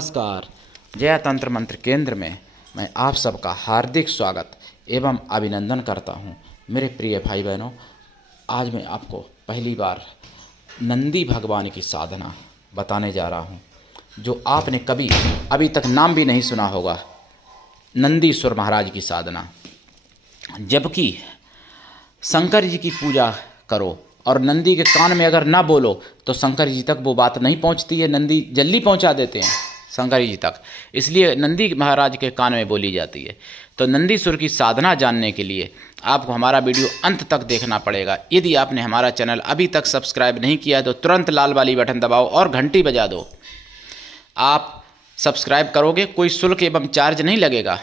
नमस्कार। जया तंत्र मंत्र केंद्र में मैं आप सबका हार्दिक स्वागत एवं अभिनंदन करता हूं। मेरे प्रिय भाई बहनों, आज मैं आपको पहली बार नंदी भगवान की साधना बताने जा रहा हूं, जो आपने कभी अभी तक नाम भी नहीं सुना होगा। नंदीश्वर महाराज की साधना। जबकि शंकर जी की पूजा करो और नंदी के कान में अगर ना बोलो तो शंकर जी तक वो बात नहीं पहुंचती है। नंदी जल्दी पहुंचा देते हैं शंकर जी तक, इसलिए नंदी महाराज के कान में बोली जाती है। तो नंदीश्वर की साधना जानने के लिए आपको हमारा वीडियो अंत तक देखना पड़ेगा। यदि आपने हमारा चैनल अभी तक सब्सक्राइब नहीं किया है तो तुरंत लाल वाली बटन दबाओ और घंटी बजा दो। आप सब्सक्राइब करोगे, कोई शुल्क एवं चार्ज नहीं लगेगा।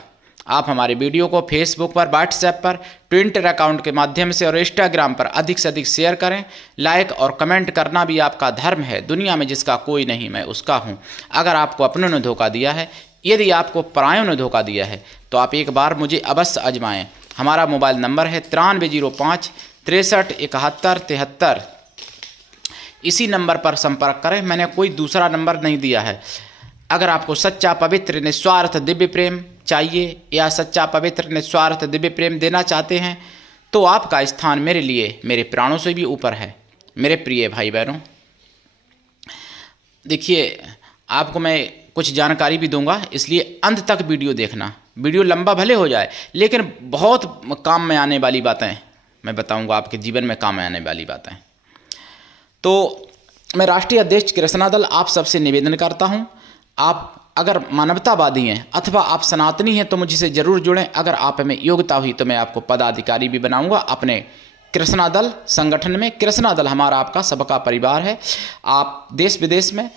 आप हमारे वीडियो को फेसबुक पर, व्हाट्सएप पर, ट्विटर अकाउंट के माध्यम से और इंस्टाग्राम पर अधिक से अधिक शेयर करें। लाइक और कमेंट करना भी आपका धर्म है। दुनिया में जिसका कोई नहीं, मैं उसका हूँ। अगर आपको अपनों ने धोखा दिया है, यदि आपको परायों ने धोखा दिया है, तो आप एक बार मुझे अवश्य आजमाएं। हमारा मोबाइल नंबर है 9305 63 71 73। इसी नंबर पर संपर्क करें। मैंने कोई दूसरा नंबर नहीं दिया है। अगर आपको सच्चा पवित्र निस्वार्थ दिव्य प्रेम चाहिए या सच्चा पवित्र निस्वार्थ दिव्य प्रेम देना चाहते हैं तो आपका स्थान मेरे लिए मेरे प्राणों से भी ऊपर है। मेरे प्रिय भाई बहनों, देखिए, आपको मैं कुछ जानकारी भी दूंगा, इसलिए अंत तक वीडियो देखना। वीडियो लंबा भले हो जाए लेकिन बहुत काम में आने वाली बातें मैं बताऊंगा, आपके जीवन में काम में आने वाली बातें। तो मैं राष्ट्रीय अध्यक्ष कृष्णा दल आप सबसे निवेदन करता हूं, आप अगर मानवतावादी हैं अथवा आप सनातनी हैं तो मुझसे ज़रूर जुड़ें। अगर आप में योग्यता हुई तो मैं आपको पदाधिकारी भी बनाऊंगा अपने कृष्णा दल संगठन में। कृष्णा दल हमारा आपका सबका परिवार है। आप देश विदेश में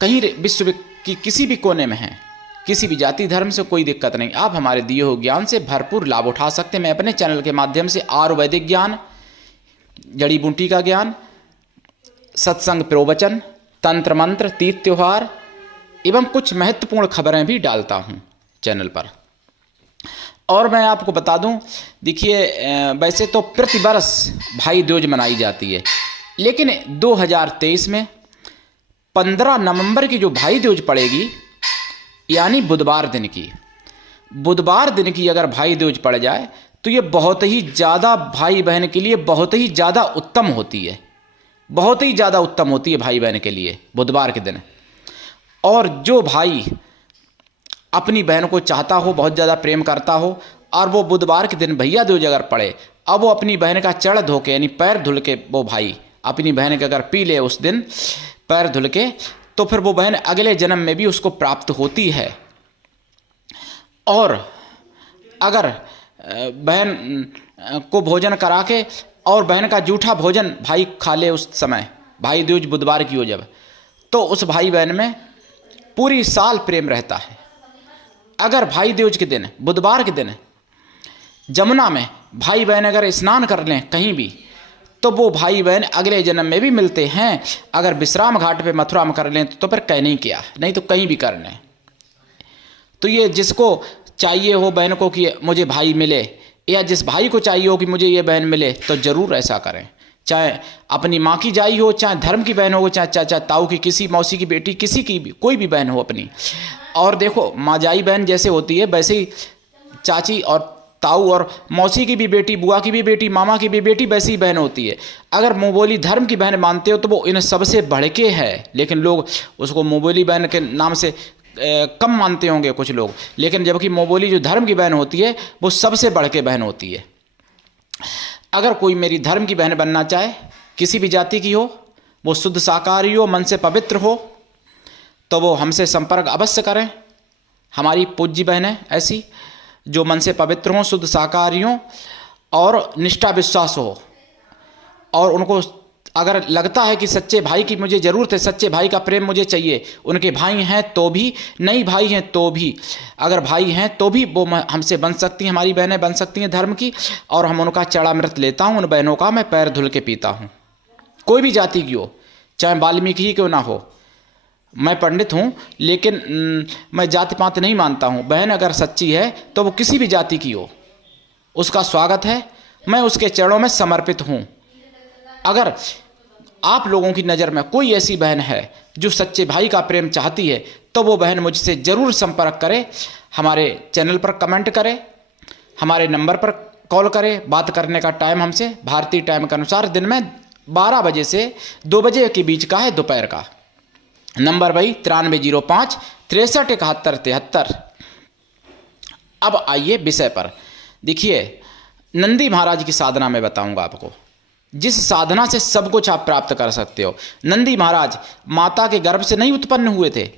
कहीं विश्व की किसी भी कोने में हैं, किसी भी जाति धर्म से कोई दिक्कत नहीं, आप हमारे दिए हुए ज्ञान से भरपूर लाभ उठा सकते हैं। मैं अपने चैनल के माध्यम से आयुर्वेदिक ज्ञान, जड़ी बूटी का ज्ञान, सत्संग प्रवचन, तंत्र मंत्र, तीज त्योहार एवं कुछ महत्वपूर्ण खबरें भी डालता हूं चैनल पर। और मैं आपको बता दूं, देखिए, वैसे तो प्रतिवर्ष भाई दूज मनाई जाती है, लेकिन 2023 में 15 नवंबर की जो भाई दूज पड़ेगी, यानी बुधवार दिन की अगर भाई दूज पड़ जाए तो ये बहुत ही ज़्यादा भाई बहन के लिए बहुत ही ज़्यादा उत्तम होती है। बहुत ही ज़्यादा उत्तम होती है भाई बहन के लिए बुधवार के दिन। और जो भाई अपनी बहन को चाहता हो, बहुत ज़्यादा प्रेम करता हो, और वो बुधवार के दिन भैया दूज अगर पड़े, अब वो अपनी बहन का चढ़ धो के यानी पैर धुल के वो भाई अपनी बहन के अगर पी ले उस दिन पैर धुल के, तो फिर वो बहन अगले जन्म में भी उसको प्राप्त होती है। और अगर बहन को भोजन करा के और बहन का जूठा भोजन भाई खा ले उस समय, भाई दूज बुधवार की हो जब, तो उस भाई बहन में पूरी साल प्रेम रहता है। अगर भाई दूज के दिन, बुधवार के दिन जमुना में भाई बहन अगर स्नान कर लें कहीं भी, तो वो भाई बहन अगले जन्म में भी मिलते हैं। अगर विश्राम घाट पे मथुरा में कर लें तो फिर कहीं नहीं किया, नहीं तो कहीं भी कर लें। तो ये जिसको चाहिए हो बहन को कि मुझे भाई मिले, या जिस भाई को चाहिए हो कि मुझे ये बहन मिले, तो ज़रूर ऐसा करें। चाहे अपनी माँ की जाई हो, चाहे धर्म की बहन हो, चाहे ताऊ की, किसी मौसी की बेटी, किसी की भी कोई भी बहन हो अपनी। और देखो, माँ जाई बहन जैसे होती है वैसे ही चाची और ताऊ और मौसी की भी बेटी, बुआ की भी बेटी, मामा की भी बेटी वैसी ही बहन होती है। अगर मुँह बोली धर्म की बहन मानते हो तो वो इन सबसे बढ़ के है, लेकिन लोग उसको मुँह बोली बहन के नाम से कम मानते होंगे कुछ लोग, लेकिन जबकि मुँह बोली जो धर्म की बहन होती है वो सबसे बढ़ के बहन होती है। अगर कोई मेरी धर्म की बहन बनना चाहे, किसी भी जाति की हो, वो शुद्ध शाकाहारी हो, मन से पवित्र हो, तो वो हमसे संपर्क अवश्य करें। हमारी पूज्य बहनें ऐसी जो मन से पवित्र हों, शुद्ध शाकाहारी हों और निष्ठा विश्वास हो, और उनको अगर लगता है कि सच्चे भाई की मुझे ज़रूरत है, सच्चे भाई का प्रेम मुझे चाहिए, उनके भाई हैं तो भी, नहीं भाई हैं तो भी, अगर भाई हैं तो भी वो हमसे बन सकती हैं, हमारी बहनें बन सकती हैं धर्म की। और हम उनका चढ़ामृत लेता हूँ, उन बहनों का मैं पैर धुल के पीता हूँ। कोई भी जाति की हो, चाहे वाल्मीकि ही क्यों ना हो। मैं पंडित हूँ लेकिन मैं जाति पात नहीं मानता हूँ। बहन अगर सच्ची है तो वो किसी भी जाति की हो, उसका स्वागत है। मैं उसके चरणों में समर्पित हूँ। अगर आप लोगों की नज़र में कोई ऐसी बहन है जो सच्चे भाई का प्रेम चाहती है तो वो बहन मुझसे ज़रूर संपर्क करे, हमारे चैनल पर कमेंट करे, हमारे नंबर पर कॉल करे। बात करने का टाइम हमसे भारतीय टाइम के अनुसार दिन में 12 बजे से 2 बजे के बीच का है, दोपहर का। नंबर भाई 9305 63 71 73। अब आइए विषय पर। देखिए, नंदी महाराज की साधना मैं बताऊंगा आपको, जिस साधना से सब कुछ आप प्राप्त कर सकते हो। नंदी महाराज माता के गर्भ से नहीं उत्पन्न हुए थे।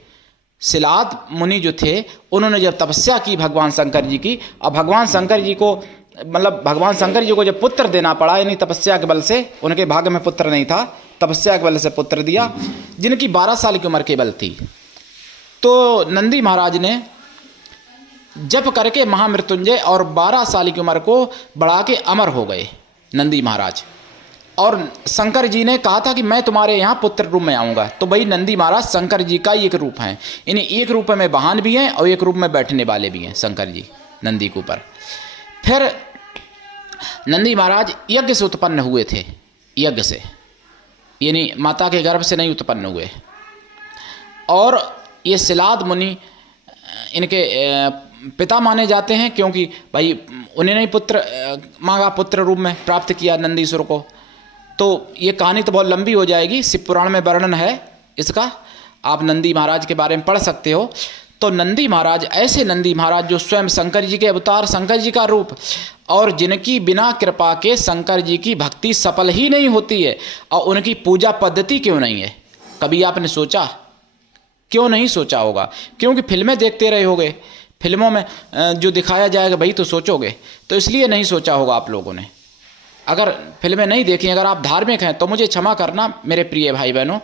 सिलाद मुनि जो थे उन्होंने जब तपस्या की भगवान शंकर जी की, और भगवान शंकर जी को भगवान शंकर जी को जब पुत्र देना पड़ा, यानी तपस्या के बल से, उनके भाग्य में पुत्र नहीं था, तपस्या के बल से पुत्र दिया, जिनकी 12 साल की उम्र केवल थी। तो नंदी महाराज ने जप करके महामृत्युंजय और 12 साल की उम्र को बढ़ा के अमर हो गए नंदी महाराज। और शंकर जी ने कहा था कि मैं तुम्हारे यहाँ पुत्र रूप में आऊँगा। तो भाई नंदी महाराज शंकर जी का एक रूप हैं, इन्हें एक रूप में वाहन भी हैं और एक रूप में बैठने वाले भी हैं शंकर जी नंदी के ऊपर। फिर नंदी महाराज यज्ञ से उत्पन्न हुए थे, यज्ञ से, यानी माता के गर्भ से नहीं उत्पन्न हुए। और ये सिलाद मुनि इनके पिता माने जाते हैं, क्योंकि भाई उन्हें नहीं पुत्र मांगा, पुत्र रूप में प्राप्त किया नंदीश्वर को। तो ये कहानी तो बहुत लंबी हो जाएगी, शिव पुराण में वर्णन है इसका, आप नंदी महाराज के बारे में पढ़ सकते हो। तो नंदी महाराज ऐसे नंदी महाराज जो स्वयं शंकर जी के अवतार, शंकर जी का रूप, और जिनकी बिना कृपा के शंकर जी की भक्ति सफल ही नहीं होती है। और उनकी पूजा पद्धति क्यों नहीं है, कभी आपने सोचा? क्यों नहीं सोचा होगा? क्योंकि फिल्में देखते रहे होगे, फिल्मों में जो दिखाया जाएगा भाई तो सोचोगे, तो इसलिए नहीं सोचा होगा आप लोगों ने। अगर फिल्में नहीं देखी, अगर आप धार्मिक हैं तो मुझे क्षमा करना मेरे प्रिय भाई बहनों।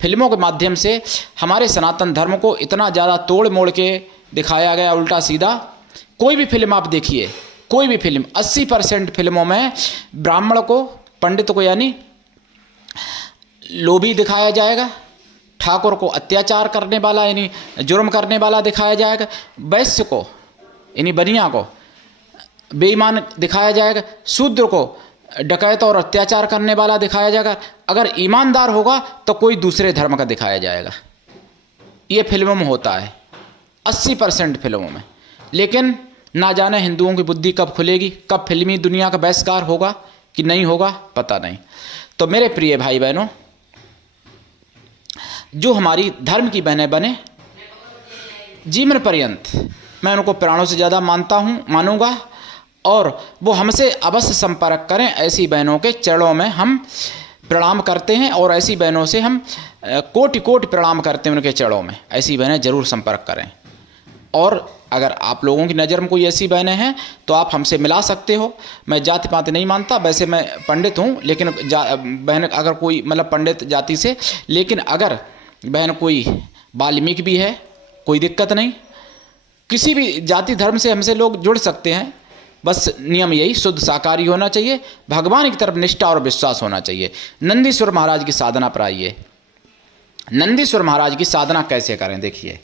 फिल्मों के माध्यम से हमारे सनातन धर्म को इतना ज़्यादा तोड़ मोड़ के दिखाया गया, उल्टा सीधा। कोई भी फिल्म आप देखिए, कोई भी फिल्म, 80% फिल्मों में ब्राह्मण को, पंडित को यानी लोभी दिखाया जाएगा, ठाकुर को अत्याचार करने वाला यानी जुर्म करने वाला दिखाया जाएगा, वैश्य को यानी बनिया को बेईमान दिखाया जाएगा, शूद्र को डकैत और अत्याचार करने वाला दिखाया जाएगा, अगर ईमानदार होगा तो कोई दूसरे धर्म का दिखाया जाएगा। ये फिल्मों में होता है 80% फिल्मों में। लेकिन ना जाने हिंदुओं की बुद्धि कब खुलेगी, कब फिल्मी दुनिया का बहिष्कार होगा कि नहीं होगा, पता नहीं। तो मेरे प्रिय भाई बहनों, जो हमारी धर्म की बहनें बने, जीवन पर्यंत मैं उनको प्राणों से ज़्यादा मानूंगा, और वो हमसे अवश्य संपर्क करें। ऐसी बहनों के चरणों में हम प्रणाम करते हैं, और ऐसी बहनों से हम कोटि कोटि प्रणाम करते हैं उनके चरणों में। ऐसी बहनें ज़रूर संपर्क करें। और अगर आप लोगों की नज़र में कोई ऐसी बहनें हैं तो आप हमसे मिला सकते हो। मैं जाति पाति नहीं मानता, वैसे मैं पंडित हूँ, लेकिन बहन अगर कोई पंडित जाति से, लेकिन अगर बहन कोई वाल्मीकि भी है, कोई दिक्कत नहीं, किसी भी जाति धर्म से हमसे लोग जुड़ सकते हैं। बस नियम यही, शुद्ध शाकाहारी होना चाहिए, भगवान की तरफ निष्ठा और विश्वास होना चाहिए। नंदीश्वर महाराज की साधना पर आइए। नंदीश्वर महाराज की साधना कैसे करें? देखिए,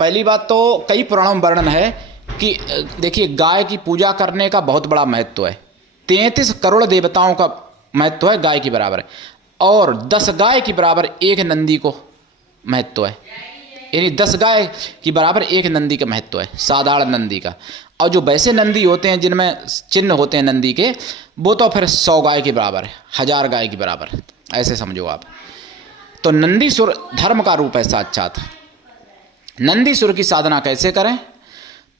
पहली बात तो कई पुराणों में वर्णन है कि देखिए, गाय की पूजा करने का बहुत बड़ा महत्व है। 33 करोड़ देवताओं का महत्व है गाय के बराबर, और 10 गाय के बराबर एक नंदी को महत्व है, यानी 10 गाय के बराबर एक नंदी का महत्व है, साधारण नंदी का। और जो वैसे नंदी होते हैं जिनमें चिन्ह होते हैं नंदी के, वो तो फिर 100 गाय के बराबर है, 1000 गाय के बराबर, ऐसे समझो आप। तो नंदीश्वर धर्म का रूप है साक्षात। नंदीश्वर की साधना कैसे करें?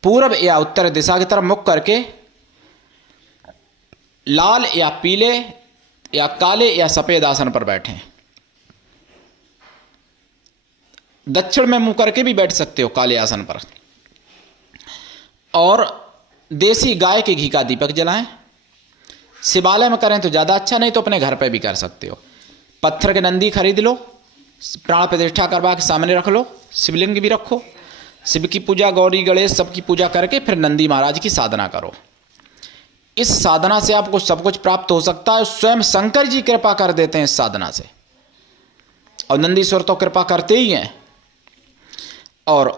पूर्व या उत्तर दिशा की तरफ मुख करके लाल या पीले या काले या सफ़ेद आसन पर बैठें। दक्षिण में मुंह करके भी बैठ सकते हो काले आसन पर। और देसी गाय के घी का दीपक जलाएं। शिवालय में करें तो ज़्यादा अच्छा, नहीं तो अपने घर पे भी कर सकते हो। पत्थर के नंदी खरीद लो, प्राण प्रतिष्ठा करवा के सामने रख लो, शिवलिंग भी रखो, शिव की पूजा, गौरी गणेश सबकी पूजा करके फिर नंदी महाराज की साधना करो। इस साधना से आपको सब कुछ प्राप्त हो सकता है। स्वयं शंकर जी कृपा कर देते हैं इस साधना से, और नंदीश्वर तो कृपा करते ही हैं। और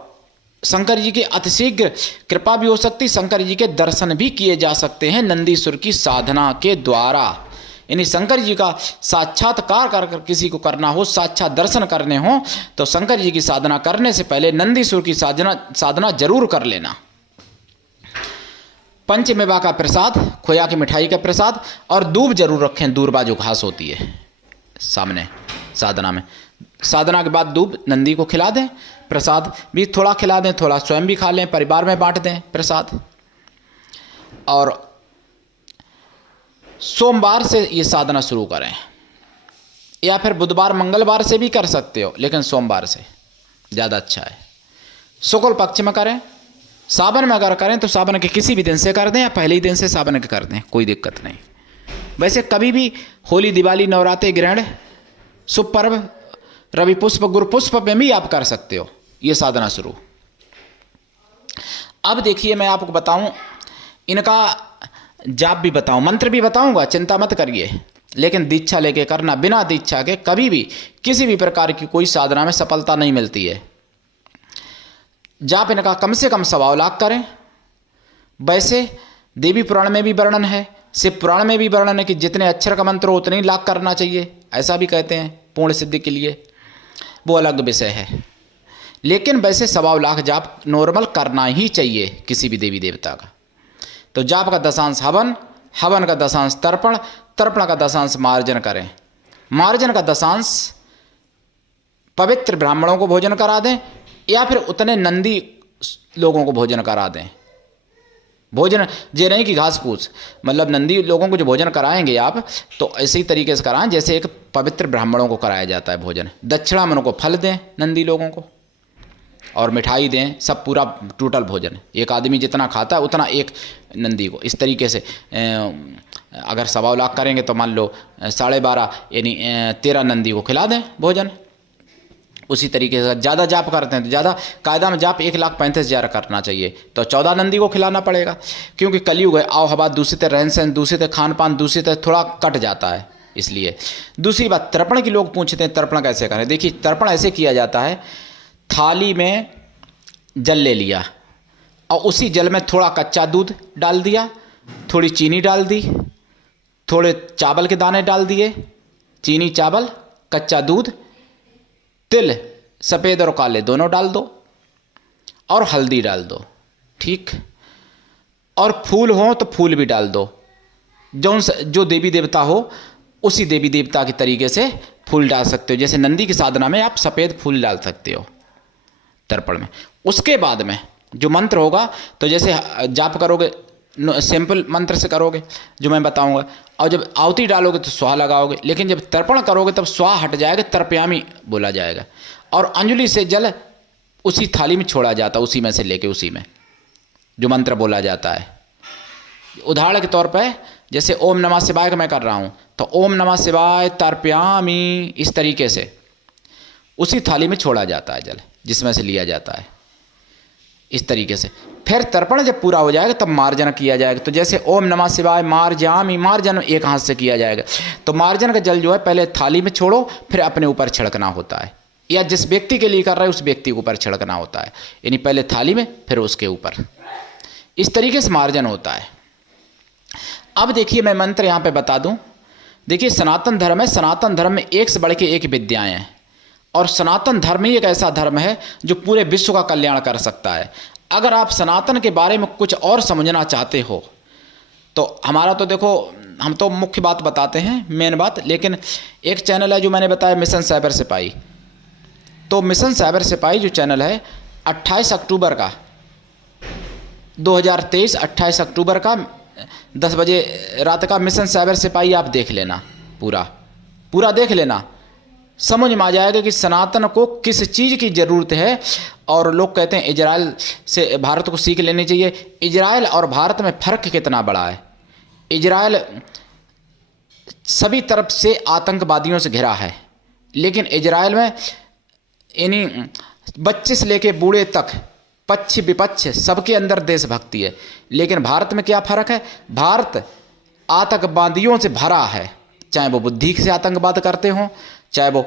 शंकर जी के अतिशीघ्र कृपा भी हो सकती, शंकर जी के दर्शन भी किए जा सकते हैं नंदीश्वर की साधना के द्वारा। यानी शंकर जी का साक्षात्कार कर किसी को करना हो, साक्षात दर्शन करने हो, तो शंकर जी की साधना करने से पहले नंदीसुर की साधना जरूर कर लेना। पंचमेवा का प्रसाद, खोया की मिठाई का प्रसाद, और दूब जरूर रखें, दूरबा जो घास होती है सामने साधना में। साधना के बाद दूब नंदी को खिला दें, प्रसाद भी थोड़ा खिला दें, थोड़ा स्वयं भी खा लें, परिवार में बांट दें प्रसाद। और सोमवार से ये साधना शुरू करें, या फिर बुधवार मंगलवार से भी कर सकते हो, लेकिन सोमवार से ज़्यादा अच्छा है। शुक्ल पक्ष में करें, सावन में अगर करें तो सावन के किसी भी दिन से कर दें, या पहले ही दिन से सावन के कर दें, कोई दिक्कत नहीं। वैसे कभी भी होली, दिवाली, नवरात्रि, ग्रहण, शुभ पर्व, रवि पुष्प, गुरु पुष्प में भी आप कर सकते हो ये साधना शुरू। अब देखिए मैं आपको बताऊं, इनका जाप भी बताऊं, मंत्र भी बताऊंगा, चिंता मत करिए, लेकिन दीक्षा लेके करना। बिना दीक्षा के कभी भी किसी भी प्रकार की कोई साधना में सफलता नहीं मिलती है। जाप इनका कम से कम 1.25 लाख करें। वैसे देवी पुराण में भी वर्णन है, शिव पुराण में भी वर्णन है कि जितने अक्षर का मंत्र हो उतने ही लाख करना चाहिए, ऐसा भी कहते हैं पूर्ण सिद्धि के लिए, वो अलग विषय है। लेकिन वैसे 1.25 लाख जाप नॉर्मल करना ही चाहिए किसी भी देवी देवता का। तो जाप का 10 हवन, हवन का 10 तर्पण, तर्पण का 10 मार्जन करें। मार्जन का 10 पवित्र ब्राह्मणों को भोजन करा दें, या फिर उतने नंदी लोगों को भोजन करा दें। भोजन ये नहीं कि घास फूस, मतलब नंदी लोगों को जो भोजन कराएंगे आप, तो इसी तरीके से कराएं जैसे एक पवित्र ब्राह्मणों को कराया जाता है भोजन। दक्षिणा में उनको फल दें नंदी लोगों को, और मिठाई दें, सब पूरा टोटल भोजन। एक आदमी जितना खाता है उतना एक नंदी को। इस तरीके से अगर 1.25 लाख करेंगे तो मान लो 12.5 यानी 13 नंदी को खिला दें भोजन। उसी तरीके से ज़्यादा जाप करते हैं तो ज़्यादा, कायदा में जाप 1,35,000 करना चाहिए, तो 14 नंदी को खिलाना पड़ेगा, क्योंकि कलयुग है, आओ हवा दूषित है, रहन सहन दूषित है, खान पान दूषित है, थोड़ा कट जाता है इसलिए। दूसरी बात, तर्पण की लोग पूछते हैं तर्पण कैसे करें। देखिए तर्पण ऐसे किया जाता है, थाली में जल ले लिया और उसी जल में थोड़ा कच्चा दूध डाल दिया, थोड़ी चीनी डाल दी, थोड़े चावल के दाने डाल दिए, चीनी, चावल, कच्चा दूध, तिल सफ़ेद और काले दोनों डाल दो, और हल्दी डाल दो, ठीक। और फूल हो तो फूल भी डाल दो, जो देवी देवता हो उसी देवी देवता के तरीके से फूल डाल सकते हो। जैसे नंदी की साधना में आप सफ़ेद फूल डाल सकते हो तर्पण में। उसके बाद में जो मंत्र होगा, तो जैसे जाप करोगे सिंपल मंत्र से करोगे जो मैं बताऊंगा, और जब आहुति डालोगे तो स्वाहा लगाओगे, लेकिन जब तर्पण करोगे तब स्वाहा हट जाएगा, तर्पयामी बोला जाएगा, और अंजलि से जल उसी थाली में छोड़ा जाता है, उसी में से लेके उसी में जो मंत्र बोला जाता है। उदाहरण के तौर पे जैसे ओम नमः शिवाय का मैं कर रहा हूँ, तो ओम नमः शिवाय तर्पयामी, इस तरीके से उसी थाली में छोड़ा जाता है जल, जिसमें से लिया जाता है, इस तरीके से। फिर तर्पण जब पूरा हो जाएगा तब मार्जन किया जाएगा। तो जैसे ओम नमः शिवाय मार्जामि, मार्जन एक हाथ से किया जाएगा, तो मार्जन का जल जो है पहले थाली में छोड़ो, फिर अपने ऊपर छिड़कना होता है, या जिस व्यक्ति के लिए कर रहे हैं उस व्यक्ति के ऊपर छिड़कना होता है, यानी पहले थाली में फिर उसके ऊपर, इस तरीके से मार्जन होता है। अब देखिए मैं मंत्र यहाँ पे बता दूँ। देखिए सनातन धर्म है, सनातन धर्म में एक से बढ़ के एक विद्याएँ हैं, और सनातन धर्म ही एक ऐसा धर्म है जो पूरे विश्व का कल्याण कर सकता है। अगर आप सनातन के बारे में कुछ और समझना चाहते हो तो हमारा तो देखो, हम तो मुख्य बात बताते हैं, मेन बात, लेकिन एक चैनल है जो मैंने बताया मिशन साइबर सिपाही। तो मिशन साइबर सिपाही जो चैनल है 28 अक्टूबर का 2023 28 अक्टूबर का 10 बजे रात का मिशन साइबर सिपाही आप देख लेना, पूरा देख लेना, समझ में आ जाएगा कि सनातन को किस चीज़ की ज़रूरत है। और लोग कहते हैं इजराइल से भारत को सीख लेनी चाहिए। इजराइल और भारत में फ़र्क कितना बड़ा है। इजराइल सभी तरफ से आतंकवादियों से घिरा है, लेकिन इजराइल में यानी बच्चे से लेके बूढ़े तक, पक्ष विपक्ष सबके अंदर देशभक्ति है। लेकिन भारत में क्या फ़र्क है, भारत आतंकवादियों से भरा है, चाहे वो बुद्धि से आतंकवाद करते हों, चाहे वो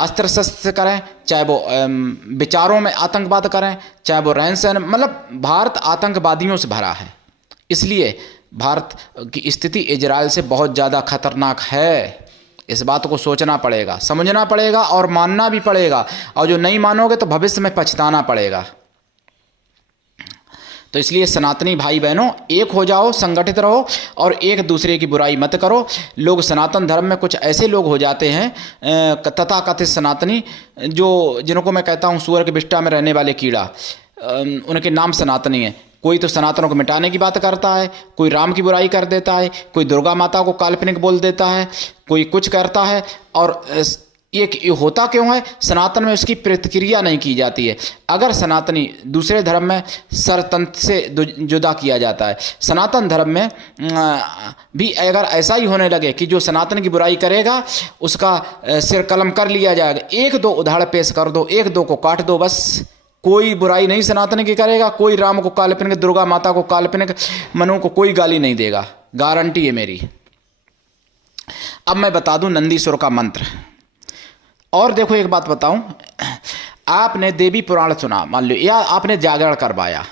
अस्त्र शस्त्र करें, चाहे वो विचारों में आतंकवाद करें, चाहे वो रहन सहन, मतलब भारत आतंकवादियों से भरा है। इसलिए भारत की स्थिति इजराइल से बहुत ज़्यादा खतरनाक है। इस बात को सोचना पड़ेगा, समझना पड़ेगा और मानना भी पड़ेगा, और जो नहीं मानोगे तो भविष्य में पछताना पड़ेगा। तो इसलिए सनातनी भाई बहनों, एक हो जाओ, संगठित रहो और एक दूसरे की बुराई मत करो। लोग सनातन धर्म में कुछ ऐसे लोग हो जाते हैं तथाकथित सनातनी, जो जिनको मैं कहता हूँ सूअर के विष्ठा में रहने वाले कीड़ा, उनके नाम सनातनी है। कोई तो सनातनों को मिटाने की बात करता है, कोई राम की बुराई कर देता है, कोई दुर्गा माता को काल्पनिक बोल देता है, कोई कुछ करता है। और ये होता क्यों है? सनातन में उसकी प्रतिक्रिया नहीं की जाती है। अगर सनातनी दूसरे धर्म में सरतंत्र से जुदा किया जाता है, सनातन धर्म में भी अगर ऐसा ही होने लगे कि जो सनातन की बुराई करेगा उसका सिर कलम कर लिया जाएगा, एक दो उदाहरण पेश कर दो, एक दो को काट दो, बस। कोई बुराई नहीं सनातन की करेगा, कोई राम को काल्पनिक, दुर्गा माता को काल्पनिक, मनु को कोई गाली नहीं देगा, गारंटी है मेरी। अब मैं बता दूं नंदीश्वर का मंत्र। और देखो एक बात बताऊं, आपने देवी पुराण सुना मान लो, या आपने जागरण करवाया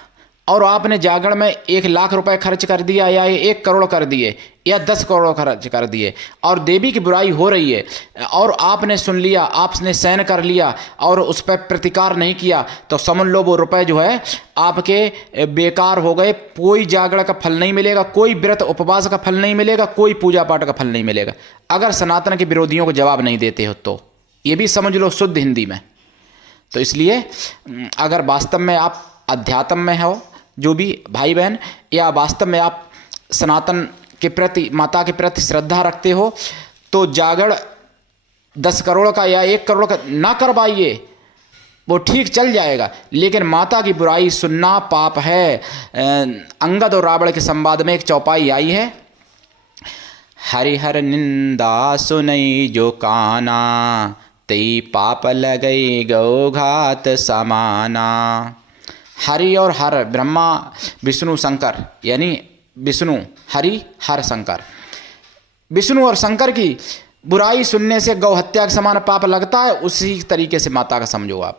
और आपने जागरण में 1,00,000 रुपए खर्च कर दिया, या 1 करोड़ कर दिए, या 10 करोड़ खर्च कर दिए, और देवी की बुराई हो रही है और आपने सुन लिया, आपने सहन कर लिया और उस पर प्रतिकार नहीं किया, तो समझ लो वो रुपए जो है आपके बेकार हो गए। कोई जागरण का फल नहीं मिलेगा, कोई व्रत उपवास का फल नहीं मिलेगा, कोई पूजा पाठ का फल नहीं मिलेगा, अगर सनातन के विरोधियों को जवाब नहीं देते हो तो। ये भी समझ लो शुद्ध हिंदी में। तो इसलिए अगर वास्तव में आप अध्यात्म में हो, जो भी भाई बहन, या वास्तव में आप सनातन के प्रति, माता के प्रति श्रद्धा रखते हो, तो जागरण 10 करोड़ का या 1 करोड़ का ना करवाइए, वो ठीक चल जाएगा, लेकिन माता की बुराई सुनना पाप है। अंगद और रावण के संवाद में एक चौपाई आई है, हरिहर निंदा सुनई जो काना, तई पाप लगई गौ घात समाना। हरि और हर, ब्रह्मा विष्णु शंकर, यानी विष्णु हरि, हर शंकर। विष्णु और शंकर की बुराई सुनने से गौ हत्या के समान पाप लगता है, उसी तरीके से माता का समझो आप।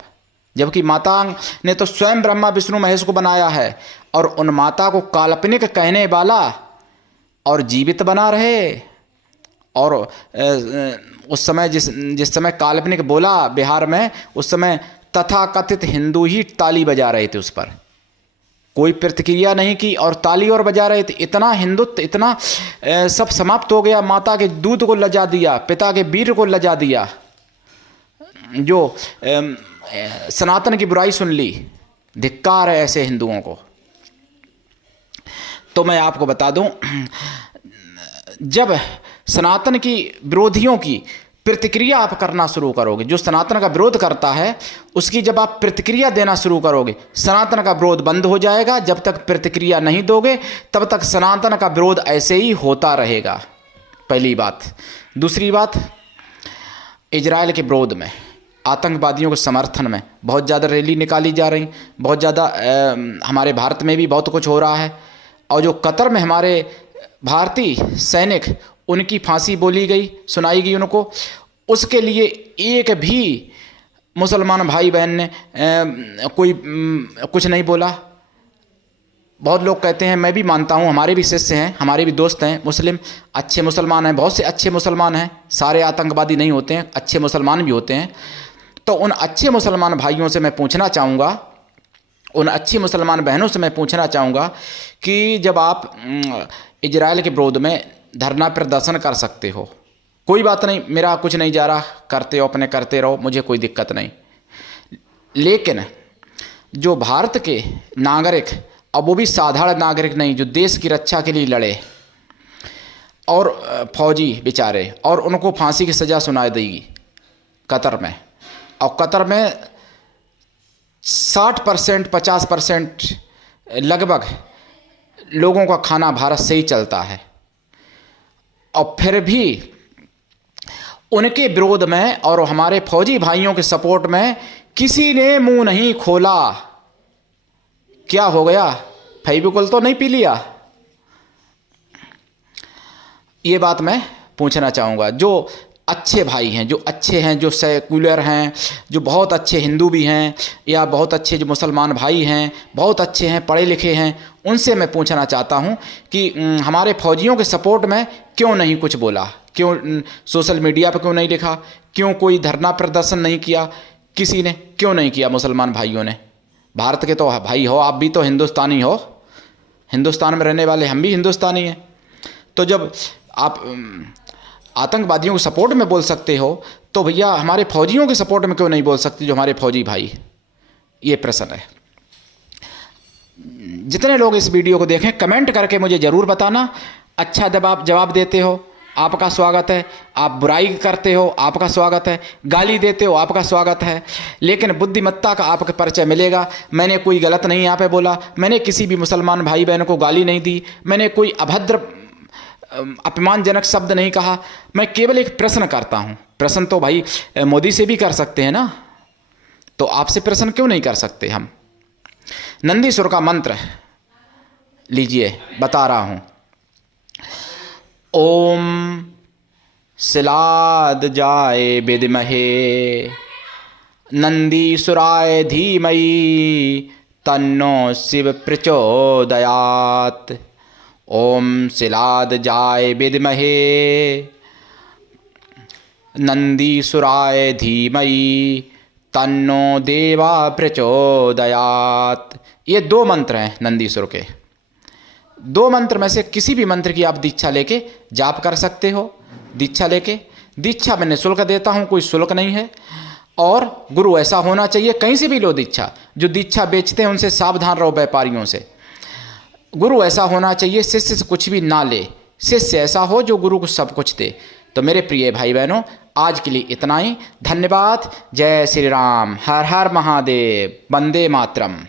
जबकि माता ने तो स्वयं ब्रह्मा विष्णु महेश को बनाया है, और उन माता को काल्पनिक कहने वाला और जीवित बना रहे। और उस समय जिस समय काल्पनिक बोला बिहार में, उस समय तथाकथित हिंदू ही ताली बजा रहे थे, उस पर कोई प्रतिक्रिया नहीं की और ताली और बजा रहे थे। इतना हिंदुत्व, इतना सब समाप्त हो गया। माता के दूध को लजा दिया, पिता के वीर को लजा दिया, जो सनातन की बुराई सुन ली। धिक्कार है ऐसे हिंदुओं को। तो मैं आपको बता दूं, जब सनातन की विरोधियों की प्रतिक्रिया आप करना शुरू करोगे, जो सनातन का विरोध करता है उसकी जब आप प्रतिक्रिया देना शुरू करोगे, सनातन का विरोध बंद हो जाएगा। जब तक प्रतिक्रिया नहीं दोगे तब तक सनातन का विरोध ऐसे ही होता रहेगा, पहली बात। दूसरी बात, इजराइल के विरोध में, आतंकवादियों के समर्थन में बहुत ज़्यादा रैली निकाली जा रही, बहुत ज़्यादा हमारे भारत में भी बहुत कुछ हो रहा है। और जो कतर में हमारे भारतीय सैनिक, उनकी फांसी बोली गई, सुनाई गई उनको, उसके लिए एक भी मुसलमान भाई बहन ने कोई कुछ नहीं बोला। बहुत लोग कहते हैं, मैं भी मानता हूँ, हमारे भी शिष्य हैं, हमारे भी दोस्त हैं मुस्लिम, अच्छे मुसलमान हैं, बहुत से अच्छे मुसलमान हैं, सारे आतंकवादी नहीं होते हैं, अच्छे मुसलमान भी होते हैं। तो उन अच्छे मुसलमान भाइयों से मैं पूछना चाहूँगा, उन अच्छी मुसलमान बहनों से मैं पूछना चाहूँगा कि जब आप इजराइल के विरोध में धरना प्रदर्शन कर सकते हो, कोई बात नहीं, मेरा कुछ नहीं जा रहा, करते हो अपने, करते रहो, मुझे कोई दिक्कत नहीं। लेकिन जो भारत के नागरिक, और वो भी साधारण नागरिक नहीं, जो देश की रक्षा के लिए लड़े, और फौजी बेचारे, और उनको फांसी की सज़ा सुना देगी कतर में, और कतर में 60% 50% लगभग लोगों का खाना भारत से ही चलता है, और फिर भी उनके विरोध में और हमारे फौजी भाइयों के सपोर्ट में किसी ने मुंह नहीं खोला। क्या हो गया? फेविकोल तो नहीं पी लिया? ये बात मैं पूछना चाहूँगा। जो अच्छे भाई हैं, जो अच्छे हैं, जो सेकुलर हैं, जो बहुत अच्छे हिंदू भी हैं, या बहुत अच्छे जो मुसलमान भाई हैं, बहुत अच्छे हैं, पढ़े लिखे हैं, उनसे मैं पूछना चाहता हूं कि हमारे फौजियों के सपोर्ट में क्यों नहीं कुछ बोला, क्यों सोशल मीडिया पर क्यों नहीं लिखा, क्यों कोई धरना प्रदर्शन नहीं किया, किसी ने क्यों नहीं किया? मुसलमान भाइयों ने, भारत के तो भाई हो, आप भी तो हिंदुस्तानी हो, हिंदुस्तान में रहने वाले हम भी हिंदुस्तानी हैं। तो जब आप आतंकवादियों के सपोर्ट में बोल सकते हो तो भैया हमारे फौजियों के सपोर्ट में क्यों नहीं बोल सकते, जो हमारे फौजी भाई? ये प्रश्न है। जितने लोग इस वीडियो को देखें कमेंट करके मुझे ज़रूर बताना। अच्छा जवाब देते हो आपका स्वागत है, आप बुराई करते हो आपका स्वागत है, गाली देते हो आपका स्वागत है, लेकिन बुद्धिमत्ता का आपके परिचय मिलेगा। मैंने कोई गलत नहीं यहाँ पे बोला, मैंने किसी भी मुसलमान भाई बहन को गाली नहीं दी, मैंने कोई अभद्र अपमानजनक शब्द नहीं कहा। मैं केवल एक प्रश्न करता हूँ। प्रश्न तो भाई मोदी से भी कर सकते हैं ना, तो आपसे प्रश्न क्यों नहीं कर सकते हम? नंदीसुर का मंत्र लीजिए, बता रहा हूँ। ओम शिलाद जाय विद्महे नंदीसुराय धीमहि तन्नो शिव प्रचोदयात्। ओम शिलाद जाय विद्महे नंदीसुराय धीमहि तन्नो देवा प्रचोदयात्। ये 2 मंत्र हैं नंदीसुर के। 2 मंत्र में से किसी भी मंत्र की आप दीक्षा लेके जाप कर सकते हो। दीक्षा मैं निःशुल्क देता हूँ, कोई शुल्क नहीं है। और गुरु ऐसा होना चाहिए, कहीं से भी लो दीक्षा, जो दीक्षा बेचते हैं उनसे सावधान रहो, व्यापारियों से। गुरु ऐसा होना चाहिए शिष्य से कुछ भी ना ले, शिष्य ऐसा हो जो गुरु को सब कुछ दे। तो मेरे प्रिय भाई बहनों, आज के लिए इतना ही। धन्यवाद। जय श्री राम। हर हर महादेव। वंदे मातरम।